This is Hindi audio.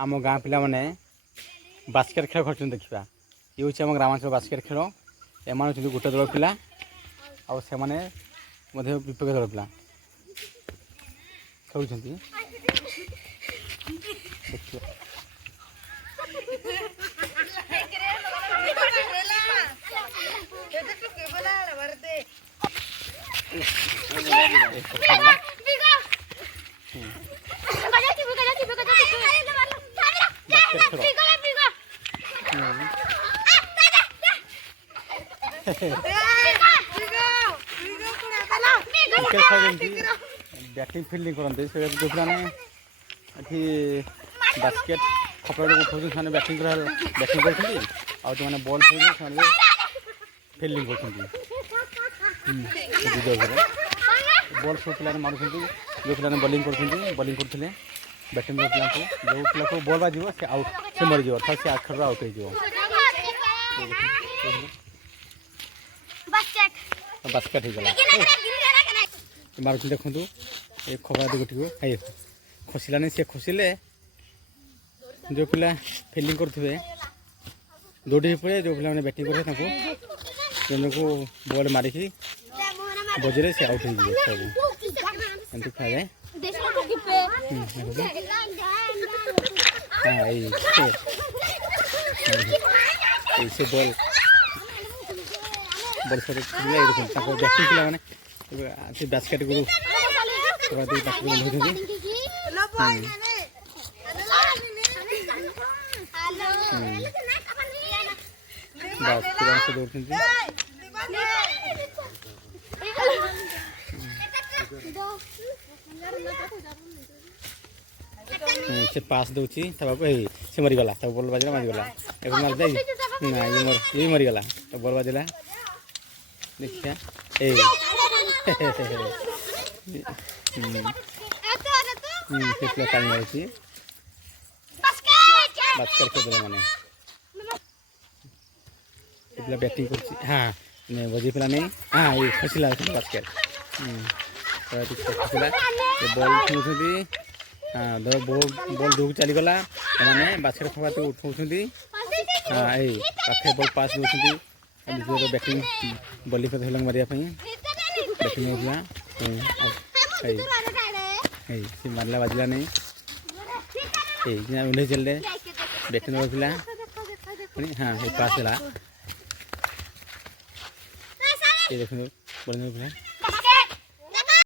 आम गाँ पिला माने बास्केट खेल खेल देखा ये हूँ आम ग्रामांचल बास्केट खेल एम गोटे दल पिला से विपक्ष दल पिला खेलुंट बैटिंग फिल्डिंग करते जो पाने बास्केट खपड़ा उठाऊ से बैटिंग बैटिंग कर बॉल खेल फिल्डिंग कर बॉल सब पे मारूँ जो पे बॉलिंग बॉलिंग करते बैटिंग पिला जो पिला को बॉल बाज से आउट से मरीज अर्थात से आखर आउट हो बास्केट हो गला मारुति देखु ये खबरा गोटी को खसलानी सी खसिले जो पिला फिल्डिंग करेंगे दौड़ी पड़े जो पिला बैटिंग करेंगे को बॉल मारिकी बजरे से आउट हो सब एमती खा जाए से बॉल बॉल सर बैटिंग पिला माने बास्केट को से पास दूची से मरीगला तब बॉल बाजला मरीगला ये मरीगला तो बॉल बाजला देखिए बास्केट के माने बैटिंग कर हाँ बजी पिला नहीं हाँ ये खसला बास्केट खसला बॉल खेलुँच हाँ बॉल दूर चलीगला मैंने बास्केट खबा तो उठाऊँ हाँ यही पाखे बॉल पास दूसरी बैटिंग बॉलिंग करते मारिया बैटिंग होगा से मारला बाजला नहीं उन्हें चलते बैटिंग पिला हाँ ये पास है ये देखो बॉलिंग पिला